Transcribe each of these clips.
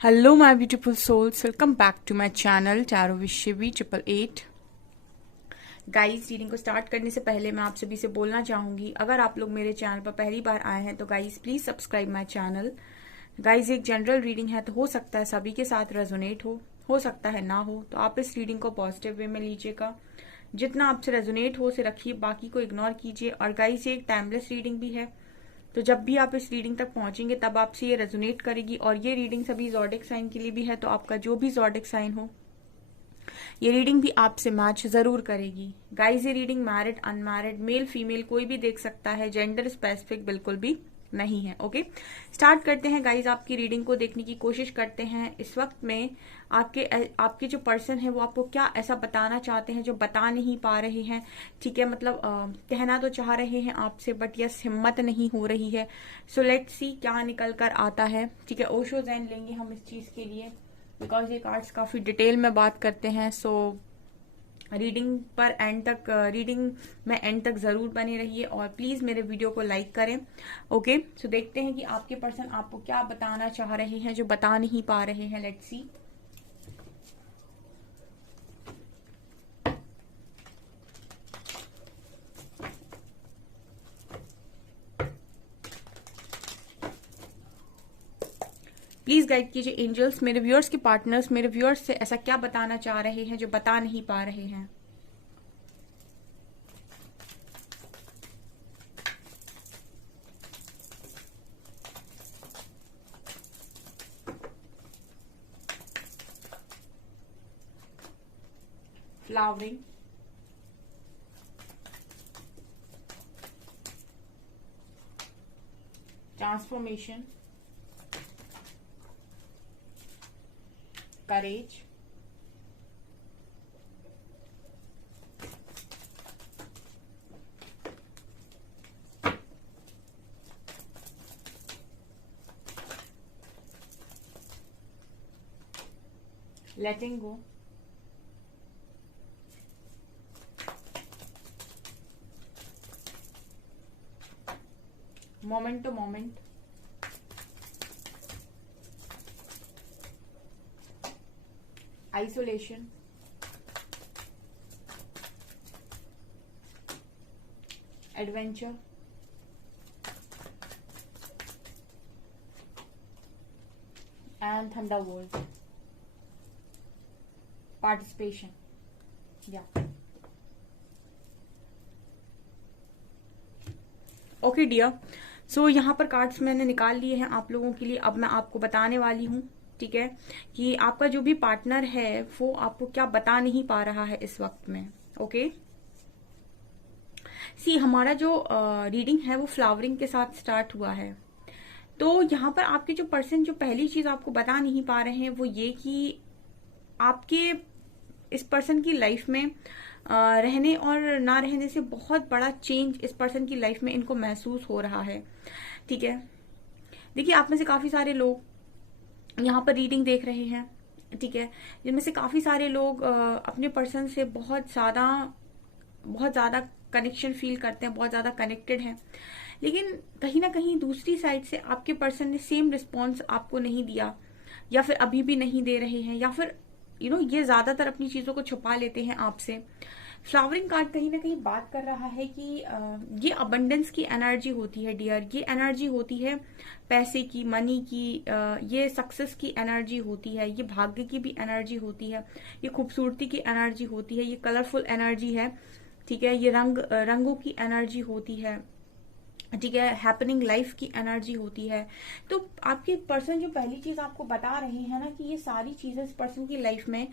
Hello my beautiful souls, welcome back to my channel tarot विशेवी 888। Guys, reading को start करने से पहले मैं आप सभी से बोलना चाहूंगी, अगर आप लोग मेरे चैनल पर पहली बार आए हैं तो guys please subscribe my channel. Guys, एक जनरल रीडिंग है तो हो सकता है सभी के साथ रेजोनेट हो सकता है ना हो, तो आप इस रीडिंग को पॉजिटिव वे में लीजिएगा। जितना आपसे रेजोनेट हो उसे रखिए, बाकी को इग्नोर कीजिए। और गाइस, ये एक टाइमलेस रीडिंग भी है, तो जब भी आप इस रीडिंग तक पहुंचेंगे तब आपसे ये रेजोनेट करेगी। और ये रीडिंग सभी जॉडिक साइन के लिए भी है, तो आपका जो भी जॉडिक साइन हो ये रीडिंग भी आपसे मैच जरूर करेगी। गाइस, ये reading married, unmarried, male female कोई भी देख सकता है, जेंडर स्पेसिफिक बिल्कुल भी नहीं है। ओके, स्टार्ट करते हैं गाइस। आपकी रीडिंग को देखने की कोशिश करते हैं। इस वक्त में आपके जो पर्सन है वो आपको क्या ऐसा बताना चाहते हैं जो बता नहीं पा रहे हैं। ठीक है, मतलब कहना तो चाह रहे हैं आपसे, बट यस हिम्मत नहीं हो रही है। सो लेट्स सी क्या निकल कर आता है। ठीक है, ओशो ज़ेन लेंगे हम इस चीज के लिए, बिकॉज ये कार्ड्स काफी डिटेल में बात करते हैं। सो रीडिंग पर एंड तक रीडिंग में एंड तक जरूर बने रहिए और प्लीज मेरे वीडियो को लाइक करें। ओके, सो देखते हैं कि आपके पर्सन आपको क्या बताना चाह रहे हैं जो बता नहीं पा रहे हैं। Let's see. प्लीज गाइड कीजिए एंजल्स, मेरे व्यूअर्स के पार्टनर्स मेरे व्यूअर्स से ऐसा क्या बताना चाह रहे हैं जो बता नहीं पा रहे हैं। Flowering, transformation, courage, letting go, moment to moment, isolation, adventure, and thunderbolt, participation. या ओके डियर, सो यहाँ पर कार्ड्स मैंने निकाल लिए हैं आप लोगों के लिए। अब मैं आपको बताने वाली हूँ, ठीक है, कि आपका जो भी पार्टनर है वो आपको क्या बता नहीं पा रहा है इस वक्त में। ओके, सी हमारा जो रीडिंग है वो फ्लावरिंग के साथ स्टार्ट हुआ है। तो यहाँ पर आपके जो पर्सन जो पहली चीज आपको बता नहीं पा रहे हैं वो ये कि आपके इस पर्सन की लाइफ में रहने और ना रहने से बहुत बड़ा चेंज इस पर्सन की लाइफ में इनको महसूस हो रहा है। ठीक है, देखिए आप में से काफी सारे लोग यहाँ पर रीडिंग देख रहे हैं, ठीक है, जिनमें से काफी सारे लोग अपने पर्सन से बहुत ज्यादा कनेक्शन फील करते हैं, बहुत ज्यादा कनेक्टेड हैं। लेकिन कहीं ना कहीं दूसरी साइड से आपके पर्सन ने सेम रिस्पॉन्स आपको नहीं दिया, या फिर अभी भी नहीं दे रहे हैं, या फिर ये ज्यादातर अपनी चीजों को छुपा लेते हैं आपसे। फ्लावरिंग कार्ड कहीं ना कहीं बात कर रहा है कि ये अबंडेंस की एनर्जी होती है डियर, ये एनर्जी होती है पैसे की, मनी की, ये सक्सेस की एनर्जी होती है, ये भाग्य की भी एनर्जी होती है, ये खूबसूरती की एनर्जी होती है, ये कलरफुल एनर्जी है। ठीक है, ये रंगों की एनर्जी होती है। ठीक है, हैपनिंग लाइफ की एनर्जी होती है। तो आपके पर्सन जो पहली चीज आपको बता रहे हैं ना कि ये सारी चीजें इस पर्सन की लाइफ में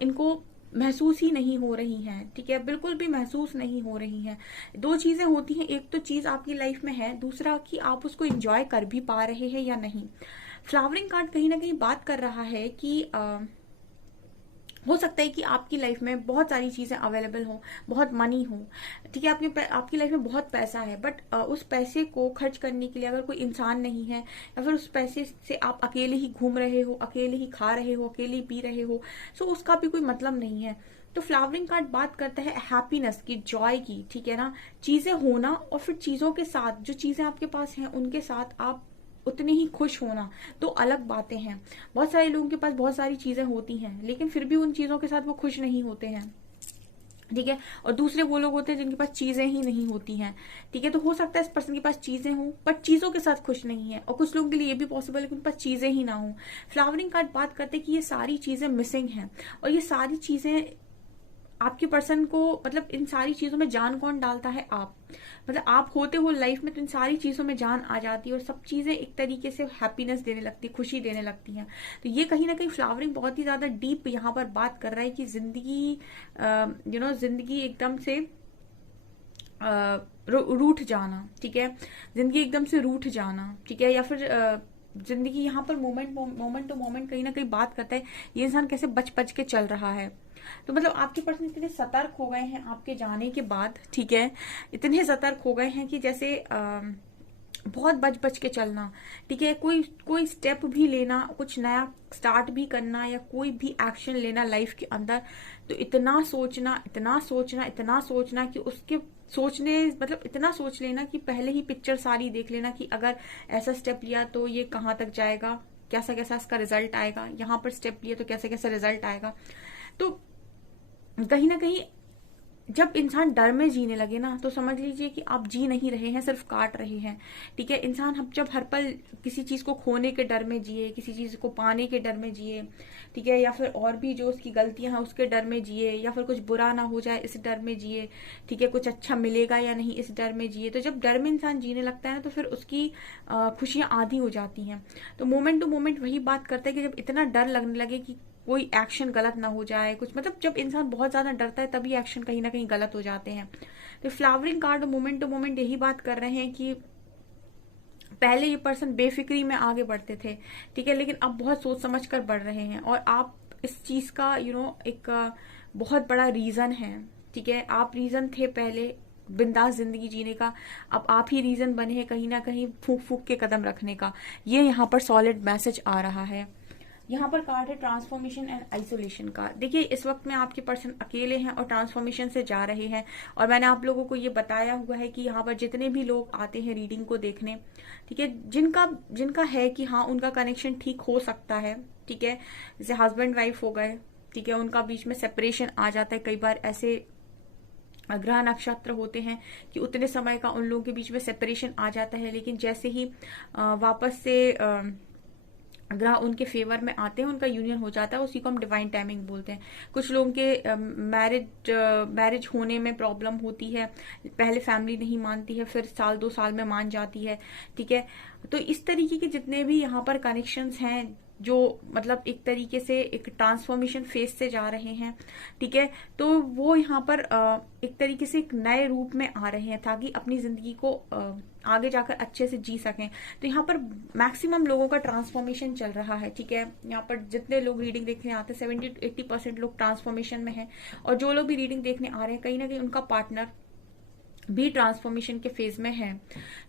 इनको महसूस ही नहीं हो रही हैं। ठीक है, बिल्कुल भी महसूस नहीं हो रही हैं। दो चीजें होती हैं, एक तो चीज आपकी लाइफ में है, दूसरा कि आप उसको एंजॉय कर भी पा रहे हैं या नहीं। फ्लावरिंग कार्ड कहीं ना कहीं बात कर रहा है कि हो सकता है कि आपकी लाइफ में बहुत सारी चीजें अवेलेबल हो, बहुत मनी हो। ठीक है, आपकी लाइफ में बहुत पैसा है, बट उस पैसे को खर्च करने के लिए अगर कोई इंसान नहीं है, या फिर उस पैसे से आप अकेले ही घूम रहे हो, अकेले ही खा रहे हो, अकेले ही पी रहे हो, सो उसका भी कोई मतलब नहीं है। तो फ्लावरिंग कार्ड बात करता है हैप्पीनेस की, जॉय की। ठीक है ना, चीजें होना और फिर चीजों के साथ, जो चीजें आपके पास हैं उनके साथ आप उतने ही खुश होना, तो अलग बातें हैं। बहुत सारे लोगों के पास बहुत सारी चीजें होती हैं, लेकिन फिर भी उन चीजों के साथ वो खुश नहीं होते हैं, ठीक है। और दूसरे वो लोग होते हैं जिनके पास चीजें ही नहीं होती हैं, ठीक है। तो हो सकता है इस पर्सन के पास चीजें हों बट चीजों के साथ खुश नहीं है, और कुछ लोगों के लिए ये भी पॉसिबल है कि उनके पास चीजें ही ना हो। फ्लावरिंग कार्ड बात करते हैं कि ये सारी चीजें मिसिंग हैं, और ये सारी चीजें आपके पर्सन को, मतलब इन सारी चीजों में जान कौन डालता है? आप। मतलब आप होते हो लाइफ में तो इन सारी चीजों में जान आ जाती है, और सब चीजें एक तरीके से हैप्पीनेस देने लगती है, खुशी देने लगती हैं। तो ये कहीं ना कहीं फ्लावरिंग बहुत ही ज्यादा डीप यहाँ पर बात कर रहा है कि जिंदगी जिंदगी एकदम से रूठ जाना, ठीक है। जिंदगी एकदम से रूठ जाना, ठीक है। या फिर जिंदगी यहाँ पर मोमेंट टू मोमेंट कहीं ना कहीं बात करता है ये इंसान कैसे बच बच के चल रहा है। तो मतलब आपके पर्सन इतने सतर्क हो गए हैं आपके जाने के बाद, ठीक है। इतने सतर्क हो गए हैं कि जैसे बहुत बच बच के चलना, ठीक है। कोई स्टेप भी लेना, कुछ नया स्टार्ट भी करना, या कोई भी एक्शन लेना लाइफ के अंदर, तो इतना सोचना, इतना सोचना, इतना सोचना कि उसके सोचने, मतलब इतना सोच लेना कि पहले ही पिक्चर सारी देख लेना कि अगर ऐसा स्टेप लिया तो ये कहाँ तक जाएगा, कैसा कैसा इसका रिजल्ट आएगा, यहाँ पर स्टेप लिया तो कैसे कैसा रिजल्ट आएगा। तो कहीं ना कहीं जब इंसान डर में जीने लगे ना, तो समझ लीजिए कि आप जी नहीं रहे हैं, सिर्फ काट रहे हैं, ठीक है। इंसान जब हर पल किसी चीज को खोने के डर में जिए, किसी चीज को पाने के डर में जिए, ठीक है, या फिर और भी जो उसकी गलतियां हैं उसके डर में जिए, या फिर कुछ बुरा ना हो जाए इस डर में जिए, ठीक है, कुछ अच्छा मिलेगा या नहीं इस डर में जिए, तो जब डर में इंसान जीने लगता है ना, तो फिर उसकी खुशियां आधी हो जाती हैं। तो मोमेंट टू मोमेंट वही बात करता है कि जब इतना डर लगने लगे कि कोई एक्शन गलत ना हो जाए, कुछ मतलब जब इंसान बहुत ज्यादा डरता है तभी एक्शन कहीं ना कहीं गलत हो जाते हैं। तो flowering card moment to moment यही बात कर रहे हैं कि पहले ये पर्सन बेफिक्री में आगे बढ़ते थे, ठीक है, लेकिन अब बहुत सोच समझ कर बढ़ रहे हैं, और आप इस चीज का एक बहुत बड़ा रीजन है, ठीक है। आप रीजन थे पहले बिंदास जिंदगी जीने का, अब आप ही रीजन बने हैं कहीं ना कहीं फूक फूक के कदम रखने का। ये यहाँ पर सॉलिड मैसेज आ रहा है। यहाँ पर कार्ड है ट्रांसफॉर्मेशन एंड आइसोलेशन का। देखिए इस वक्त में आपके पर्सन अकेले हैं और ट्रांसफॉर्मेशन से जा रहे हैं, और मैंने आप लोगों को ये बताया हुआ है कि यहाँ पर जितने भी लोग आते हैं रीडिंग को देखने, ठीक है, जिनका है कि हाँ उनका कनेक्शन ठीक हो सकता है, ठीक है, जैसे हस्बैंड वाइफ हो गए, ठीक है, उनका बीच में सेपरेशन आ जाता है। कई बार ऐसे ग्रह नक्षत्र होते हैं कि उतने समय का उन लोगों के बीच में सेपरेशन आ जाता है, लेकिन जैसे ही वापस से ग्रह उनके फेवर में आते हैं, उनका यूनियन हो जाता है, उसी को हम डिवाइन टाइमिंग बोलते हैं। कुछ लोगों के मैरिज होने में प्रॉब्लम होती है, पहले फैमिली नहीं मानती है, फिर साल 2 साल में मान जाती है, ठीक है। तो इस तरीके के जितने भी यहाँ पर कनेक्शंस हैं जो मतलब एक तरीके से एक ट्रांसफॉर्मेशन फेज से जा रहे हैं, ठीक है, तो वो यहाँ पर एक तरीके से एक नए रूप में आ रहे हैं ताकि अपनी जिंदगी को आगे जाकर अच्छे से जी सकें। तो यहाँ पर मैक्सिमम लोगों का ट्रांसफॉर्मेशन चल रहा है, ठीक है। यहाँ पर जितने लोग रीडिंग देखने आते हैं 70-80% लोग ट्रांसफॉर्मेशन में हैं, और जो लोग भी रीडिंग देखने आ रहे हैं कहीं ना कहीं उनका पार्टनर भी ट्रांसफॉर्मेशन के फेज में है,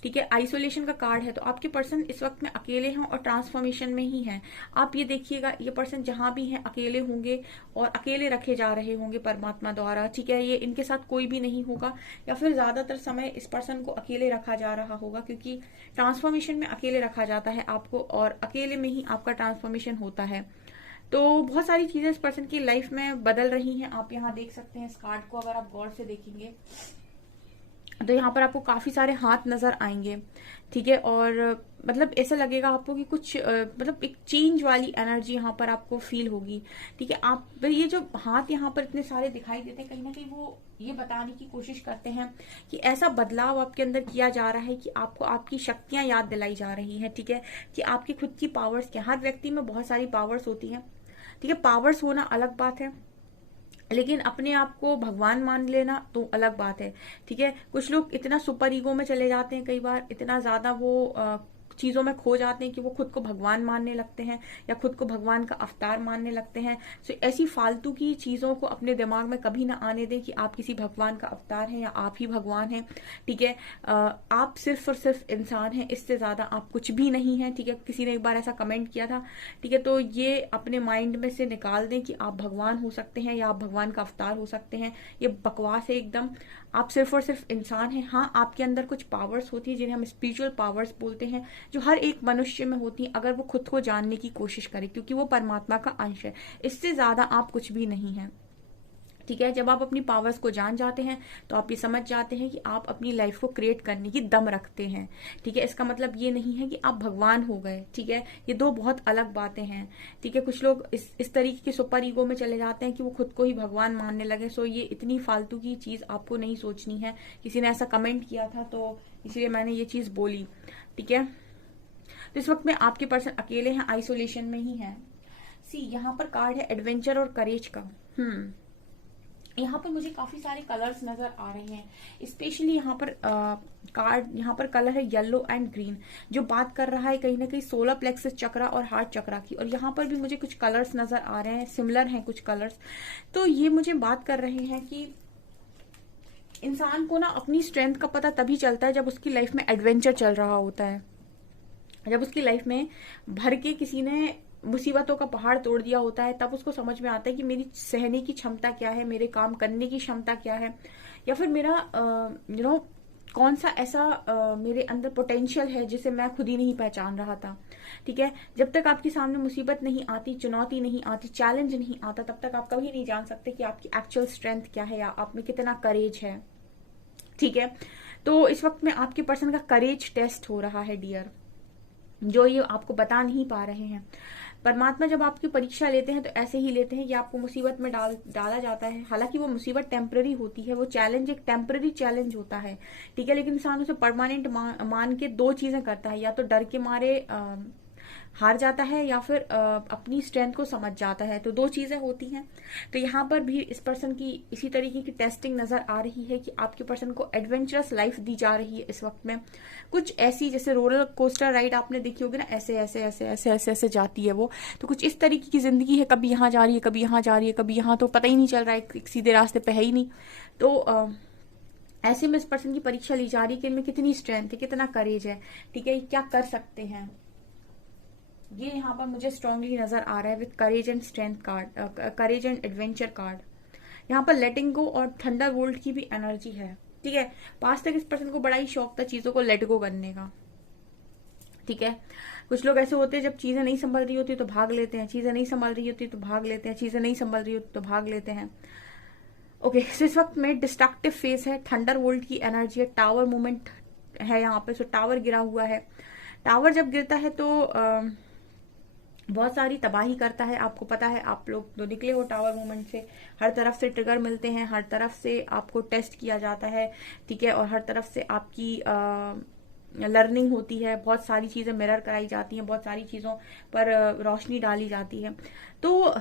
ठीक है। आइसोलेशन का कार्ड है, तो आपके पर्सन इस वक्त में अकेले हैं और ट्रांसफॉर्मेशन में ही हैं। आप ये देखिएगा ये पर्सन जहां भी हैं अकेले होंगे और अकेले रखे जा रहे होंगे परमात्मा द्वारा, ठीक है। ये इनके साथ कोई भी नहीं होगा, या फिर ज्यादातर समय इस पर्सन को अकेले रखा जा रहा होगा, क्योंकि ट्रांसफॉर्मेशन में अकेले रखा जाता है आपको, और अकेले में ही आपका ट्रांसफॉर्मेशन होता है। तो बहुत सारी चीजें इस पर्सन की लाइफ में बदल रही हैं। आप यहाँ देख सकते हैं इस कार्ड को, अगर आप गौर से देखेंगे तो यहाँ पर आपको काफी सारे हाथ नजर आएंगे, ठीक है। और मतलब ऐसा लगेगा आपको कि कुछ मतलब एक चेंज वाली एनर्जी यहाँ पर आपको फील होगी, ठीक है। आप ये जो हाथ यहाँ पर इतने सारे दिखाई देते हैं, कहीं ना कहीं वो ये बताने की कोशिश करते हैं कि ऐसा बदलाव आपके अंदर किया जा रहा है कि आपको आपकी शक्तियां याद दिलाई जा रही है, ठीक है, कि आपकी खुद की पावर्स क्या। हर व्यक्ति में बहुत सारी पावर्स होती है, ठीक है। पावर्स होना अलग बात है, लेकिन अपने आप को भगवान मान लेना तो अलग बात है, ठीक है। कुछ लोग इतना सुपर ईगो में चले जाते हैं, कई बार इतना ज्यादा वो चीजों में खो जाते हैं कि वो खुद को भगवान मानने लगते हैं या खुद को भगवान का अवतार मानने लगते हैं। सो ऐसी फालतू की चीजों को अपने दिमाग में कभी ना आने दें कि आप किसी भगवान का अवतार हैं या आप ही भगवान हैं, ठीक है। आप सिर्फ और सिर्फ इंसान हैं, इससे ज्यादा आप कुछ भी नहीं है, ठीक है। किसी ने एक बार ऐसा कमेंट किया था, ठीक है, तो ये अपने माइंड में से निकाल दें कि आप भगवान हो सकते हैं या आप भगवान का अवतार हो सकते हैं। ये बकवास है एकदम। आप सिर्फ और सिर्फ इंसान हैं। हाँ, आपके अंदर कुछ पावर्स होती है जिन्हें हम स्पिरिचुअल पावर्स बोलते हैं, जो हर एक मनुष्य में होती है अगर वो खुद को जानने की कोशिश करे, क्योंकि वो परमात्मा का अंश है। इससे ज्यादा आप कुछ भी नहीं है। ठीक है, जब आप अपनी पावर्स को जान जाते हैं तो आप ये समझ जाते हैं कि आप अपनी लाइफ को क्रिएट करने की दम रखते हैं। ठीक है, इसका मतलब ये नहीं है कि आप भगवान हो गए। ठीक है, ये दो बहुत अलग बातें हैं। ठीक है, कुछ लोग इस तरीके के सुपर ईगो में चले जाते हैं कि वो खुद को ही भगवान मानने लगे। सो ये इतनी फालतू की चीज आपको नहीं सोचनी है। किसी ने ऐसा कमेंट किया था तो इसलिए मैंने ये चीज बोली। ठीक है, तो इस वक्त में आपके पर्सन अकेले हैं, आइसोलेशन में ही है। सी, यहाँ पर कार्ड है एडवेंचर और करेज का। यहाँ पर मुझे काफी सारे कलर्स नजर आ रहे हैं। स्पेशली यहाँ पर यहाँ पर कलर है येलो एंड ग्रीन, जो बात कर रहा है कहीं ना कहीं सोलर प्लेक्सस चक्रा और हार्ट चक्रा की। और यहाँ पर भी मुझे कुछ कलर्स नजर आ रहे हैं, सिमिलर हैं कुछ कलर्स। तो ये मुझे बात कर रहे हैं कि इंसान को ना अपनी स्ट्रेंथ का पता तभी चलता है जब उसकी लाइफ में एडवेंचर चल रहा होता है, जब उसकी लाइफ में भर के किसी ने मुसीबतों का पहाड़ तोड़ दिया होता है, तब उसको समझ में आता है कि मेरी सहने की क्षमता क्या है, मेरे काम करने की क्षमता क्या है, या फिर मेरा कौन सा ऐसा मेरे अंदर पोटेंशियल है जिसे मैं खुद ही नहीं पहचान रहा था। ठीक है, जब तक आपके सामने मुसीबत नहीं आती, चुनौती नहीं आती, चैलेंज नहीं आता, तब तक आप कभी नहीं जान सकते कि आपकी एक्चुअल स्ट्रेंथ क्या है या आप में कितना करेज है। ठीक है, तो इस वक्त में आपके पर्सन का करेज टेस्ट हो रहा है डियर, जो ये आपको बता नहीं पा रहे हैं। परमात्मा जब आपकी परीक्षा लेते हैं तो ऐसे ही लेते हैं कि आपको मुसीबत में डाला जाता है। हालांकि वो मुसीबत टेम्पररी होती है, वो चैलेंज एक टेम्पररी चैलेंज होता है। ठीक है, लेकिन इंसान उसे परमानेंट मान के दो चीजें करता है, या तो डर के मारे हार जाता है या फिर अपनी स्ट्रेंथ को समझ जाता है। तो दो चीजें होती हैं। तो यहाँ पर भी इस पर्सन की इसी तरीके की टेस्टिंग नजर आ रही है कि आपके पर्सन को एडवेंचरस लाइफ दी जा रही है इस वक्त में। कुछ ऐसी जैसे रोलर कोस्टर राइड आपने देखी होगी ना, ऐसे ऐसे ऐसे ऐसे ऐसे ऐसे जाती है वो, तो कुछ इस तरीके की जिंदगी है। कभी यहाँ जा रही है, कभी यहाँ जा रही है, कभी यहाँ, तो पता ही नहीं चल रहा है, एक सीधे रास्ते पे है ही नहीं। तो ऐसे में इस पर्सन की परीक्षा ली जा रही है कि इनमें कितनी स्ट्रेंथ है, कितना करेज है। ठीक है, क्या कर सकते हैं, ये यहाँ पर मुझे स्ट्रांगली नजर आ रहा है with courage and strength card, courage and adventure card. यहाँ पर लेटिंग गो और थंडर वोल्ट की भी एनर्जी है। ठीक है, पास तक इस पर्सन को बड़ा ही शौक था चीजों को लेट गो करने का। ठीक है, कुछ लोग ऐसे होते हैं जब चीजें नहीं संभल रही होती तो भाग लेते हैं, चीजें नहीं संभल रही होती तो भाग लेते हैं, चीजें नहीं संभल रही होती तो भाग लेते हैं। ओके, सो इस वक्त में डिस्ट्रक्टिव फेस है, थंडर वोल्ट की एनर्जी है, टावर मूवमेंट है यहाँ पे। सो टावर गिरा हुआ है। टावर जब गिरता है तो बहुत सारी तबाही करता है। आपको पता है, आप लोग तो निकले हो टावर मूवमेंट से, हर तरफ से ट्रिगर मिलते हैं, हर तरफ से आपको टेस्ट किया जाता है। ठीक है, और हर तरफ से आपकी लर्निंग होती है, बहुत सारी चीजें मिरर कराई जाती हैं, बहुत सारी चीजों पर रोशनी डाली जाती है। तो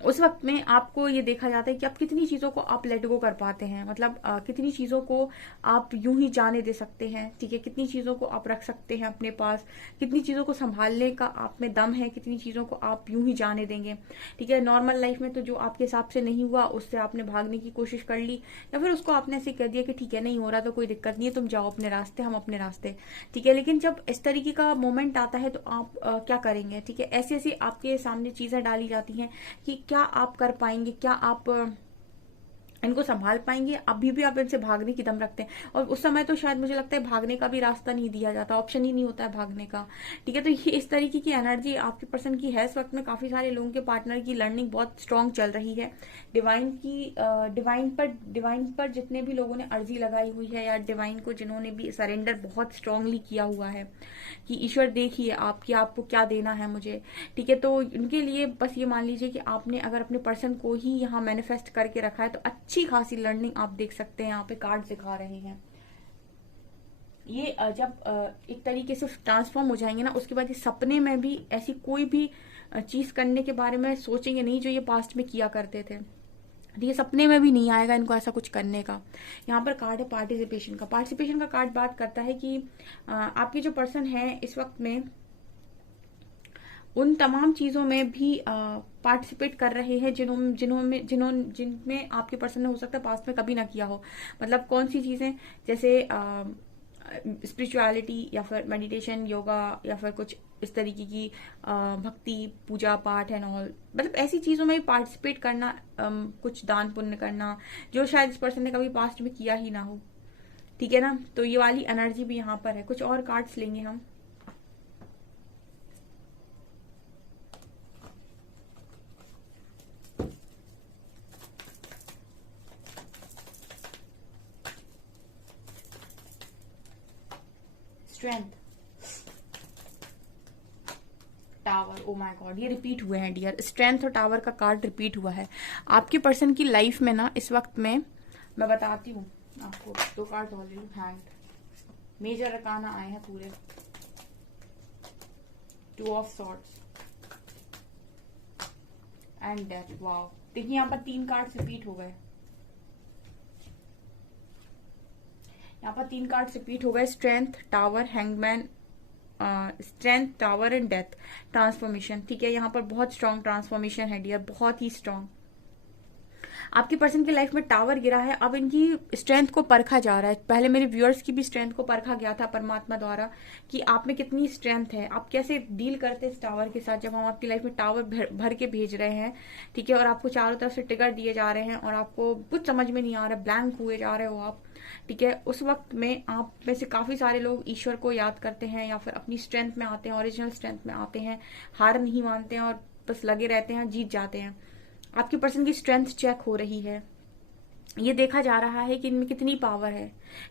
उस वक्त में आपको ये देखा जाता है कि आप कितनी चीजों को आप लेट गो कर पाते हैं, मतलब कितनी चीजों को आप यूं ही जाने दे सकते हैं। ठीक है, कितनी चीजों को आप रख सकते हैं अपने पास, कितनी चीजों को संभालने का आप में दम है, कितनी चीजों को आप यूं ही जाने देंगे। ठीक है, नॉर्मल लाइफ में तो जो आपके हिसाब से नहीं हुआ उससे आपने भागने की कोशिश कर ली, या फिर उसको आपने ऐसे कह दिया कि ठीक है नहीं हो रहा तो कोई दिक्कत नहीं है, तुम जाओ अपने रास्ते, हम अपने रास्ते। ठीक है, लेकिन जब इस तरीके का मोमेंट आता है तो आप क्या करेंगे। ठीक है, ऐसी ऐसी आपके सामने चीजें डाली जाती हैं कि क्या आप कर पाएंगे, क्या आप इनको संभाल पाएंगे। अभी भी आप इनसे भागने की दम रखते हैं, और उस समय तो शायद मुझे लगता है भागने का भी रास्ता नहीं दिया जाता, ऑप्शन ही नहीं होता है भागने का। ठीक है, तो ये इस तरीके की एनर्जी आपके पर्सन की है इस वक्त में। काफी सारे लोगों के पार्टनर की लर्निंग बहुत स्ट्रांग चल रही है। डिवाइन पर जितने भी लोगों ने अर्जी लगाई हुई है, या डिवाइन को जिन्होंने भी सरेंडर बहुत स्ट्रांगली किया हुआ है कि ईश्वर देखिए आपको क्या देना है मुझे। ठीक है, तो उनके लिए बस ये मान लीजिए कि आपने अगर अपने पर्सन को ही यहाँ मैनिफेस्ट करके रखा है तो अच्छी खासी लर्निंग आप देख सकते हैं। यहाँ पे कार्ड दिखा रहे हैं, ये जब एक तरीके से ट्रांसफॉर्म हो जाएंगे ना, उसके बाद ये सपने में भी ऐसी कोई भी चीज करने के बारे में सोचेंगे नहीं जो ये पास्ट में किया करते थे। ठीक है, सपने में भी नहीं आएगा इनको ऐसा कुछ करने का। यहाँ पर कार्ड है पार्टिसिपेशन का। पार्टिसिपेशन का कार्ड बात करता है कि आपके जो पर्सन है इस वक्त में उन तमाम चीजों में भी पार्टिसिपेट कर रहे हैं जिनमें आपके पर्सन ने हो सकता है पास्ट में कभी ना किया हो। मतलब कौन सी चीजें, जैसे स्पिरिचुअलिटी या फिर मेडिटेशन, योगा या फिर कुछ इस तरीके की भक्ति, पूजा पाठ एंड ऑल, मतलब ऐसी चीजों में पार्टिसिपेट करना, कुछ दान पुण्य करना जो शायद इस पर्सन ने कभी पास्ट में किया ही ना हो। ठीक है ना, तो ये वाली एनर्जी भी यहाँ पर है। कुछ और कार्ड्स लेंगे हम। Strength, tower, oh my God, ये रिपीट हुए हैं डियर। स्ट्रेंथ और टावर का कार्ड रिपीट हुआ है। आपके पर्सन की लाइफ में ना इस वक्त में, मैं बताती हूँ आपको, 2 कार्ड और ले लूं। हैंड, मेजर अरकाना आए हैं पूरे, 2 of swords and death. Wow, देखिए यहाँ पर 3 कार्ड रिपीट हो गए। यहाँ पर 3 कार्ड रिपीट हो गए, strength, tower, hangman, strength, tower and death, transformation. ठीक है, यहाँ पर बहुत स्ट्रांग ट्रांसफॉर्मेशन है डियर, बहुत ही स्ट्रांग। आपकी पर्सन की लाइफ में टावर गिरा है, अब इनकी स्ट्रेंथ को परखा जा रहा है। पहले मेरे व्यूअर्स की भी स्ट्रेंथ को परखा गया था परमात्मा द्वारा कि आप में कितनी स्ट्रेंथ है, आप कैसे डील करते हैं इस टावर के साथ। जब हम आपकी लाइफ में टावर भर के भेज रहे हैं, ठीक है, और आपको चारों तरफ से ट्रिगर दिए जा रहे हैं और आपको कुछ समझ में नहीं आ रहा, ब्लैंक हुए जा रहे हो आप, ठीक है, उस वक्त में आप में से काफी सारे लोग ईश्वर को याद करते हैं या फिर अपनी स्ट्रेंथ में आते हैं, ओरिजिनल स्ट्रेंथ में आते हैं, हार नहीं मानते हैं और बस लगे रहते हैं, जीत जाते हैं। आपकी पर्सन की स्ट्रेंथ चेक हो रही है, ये देखा जा रहा है कि इनमें कितनी पावर है।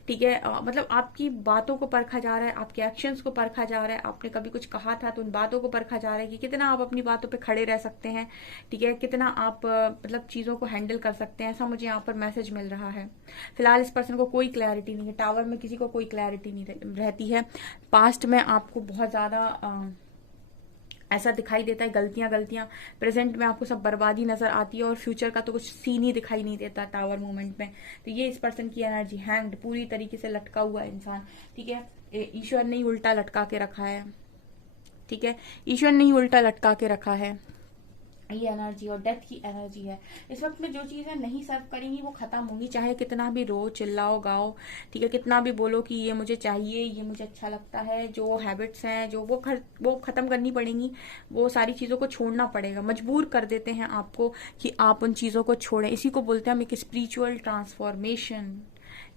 ठीक है, मतलब आपकी बातों को परखा जा रहा है, आपके एक्शंस को परखा जा रहा है। आपने कभी कुछ कहा था तो उन बातों को परखा जा रहा है कि कितना आप अपनी बातों पे खड़े रह सकते हैं। ठीक है, कितना आप मतलब चीजों को हैंडल कर सकते हैं, ऐसा मुझे यहाँ पर मैसेज मिल रहा है। फिलहाल इस पर्सन को कोई क्लैरिटी नहीं है, टावर में किसी को कोई क्लैरिटी नहीं रहती है। पास्ट में आपको बहुत ज्यादा ऐसा दिखाई देता है, गलतियां, प्रेजेंट में आपको सब बर्बादी नजर आती है और फ्यूचर का तो कुछ सीन ही दिखाई नहीं देता टावर मोमेंट में। तो ये इस पर्सन की एनर्जी, हैंग्ड, पूरी तरीके से लटका हुआ इंसान। ठीक है, ईश्वर ने ही उल्टा लटका के रखा है। ठीक है, ईश्वर ने ही उल्टा लटका के रखा है। ये एनर्जी और डेथ की एनर्जी है। इस वक्त में जो चीजें नहीं सर्व करेंगी वो खत्म होंगी, चाहे कितना भी रो, चिल्लाओ, गाओ, ठीक है, कितना भी बोलो कि ये मुझे चाहिए, ये मुझे अच्छा लगता है, जो हैबिट्स हैं जो वो खत्म करनी पड़ेंगी, वो सारी चीजों को छोड़ना पड़ेगा। मजबूर कर देते हैं आपको कि आप उन चीजों को छोड़ें। इसी को बोलते हैं हम एक स्पिरिचुअल ट्रांसफॉर्मेशन,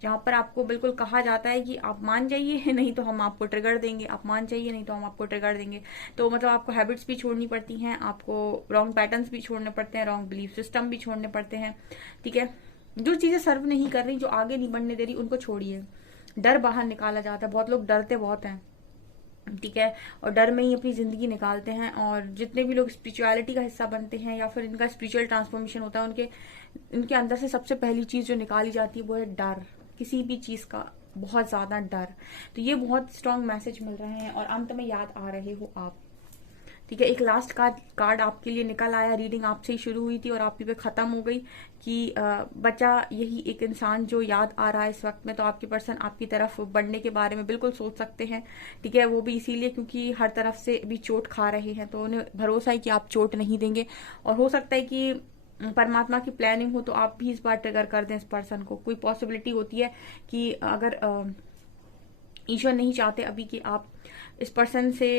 जहां पर आपको बिल्कुल कहा जाता है कि आप मान जाइए नहीं तो हम आपको ट्रिगर देंगे, आप मान जाइए नहीं तो हम आपको ट्रिगर देंगे। तो मतलब आपको हैबिट्स भी छोड़नी पड़ती हैं, आपको रॉन्ग पैटर्न्स भी छोड़ने पड़ते हैं, रॉन्ग बिलीफ सिस्टम भी छोड़ने पड़ते हैं। ठीक है, जो चीजें सर्व नहीं कर रही, जो आगे नहीं बढ़ने दे रही, उनको छोड़िए। डर बाहर निकाला जाता है, बहुत लोग डरते बहुत हैं, ठीक है, और डर में ही अपनी जिंदगी निकालते हैं। और जितने भी लोग स्पिरिचुअलिटी का हिस्सा बनते हैं या फिर इनका स्पिरिचुअल ट्रांसफॉर्मेशन होता है, उनके अंदर से सबसे पहली चीज जो निकाली जाती है वो है डर, किसी भी चीज का बहुत ज्यादा डर। तो ये बहुत स्ट्रांग मैसेज मिल रहे हैं और अंत में याद आ रहे हो आप। ठीक है, एक लास्ट कार्ड आपके लिए निकल आया। रीडिंग आपसे ही शुरू हुई थी और आप ही पे खत्म हो गई कि बचा यही एक इंसान जो याद आ रहा है इस वक्त में। तो आपकी पर्सन आपकी तरफ बढ़ने के बारे में बिल्कुल सोच सकते हैं। ठीक है, वो भी इसीलिए क्योंकि हर तरफ से भी चोट खा रहे हैं, तो उन्हें भरोसा है कि आप चोट नहीं देंगे। और हो सकता है कि परमात्मा की प्लानिंग हो तो आप भी इस बार ट्रिगर कर दें इस पर्सन को। कोई पॉसिबिलिटी होती है कि अगर ईश्वर नहीं चाहते अभी कि आप इस पर्सन से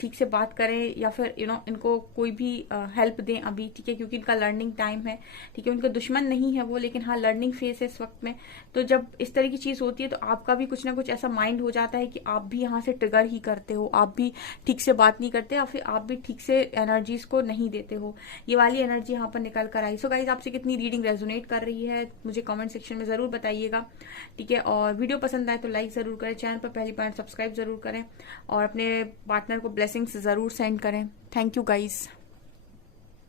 ठीक से बात करें या फिर इनको कोई भी हेल्प दें अभी, ठीक है, क्योंकि इनका लर्निंग टाइम है। ठीक है, उनका दुश्मन नहीं है वो, लेकिन हाँ लर्निंग फेज है इस वक्त में। तो जब इस तरह की चीज होती है तो आपका भी कुछ ना कुछ ऐसा माइंड हो जाता है कि आप भी यहाँ से ट्रिगर ही करते हो, आप भी ठीक से बात नहीं करते या फिर आप भी ठीक से एनर्जीज को नहीं देते हो। ये वाली एनर्जी यहाँ पर निकल कर आई। सो गाइज, आपसे कितनी रीडिंग रेजोनेट कर रही है मुझे कमेंट सेक्शन में जरूर बताइएगा। ठीक है, और वीडियो पसंद आए तो लाइक जरूर करें, चैनल पर पहली बार सब्सक्राइब जरूर करें और अपने पार्टनर को ब्लेसिंग्स जरूर सेंड करें। Thank you guys.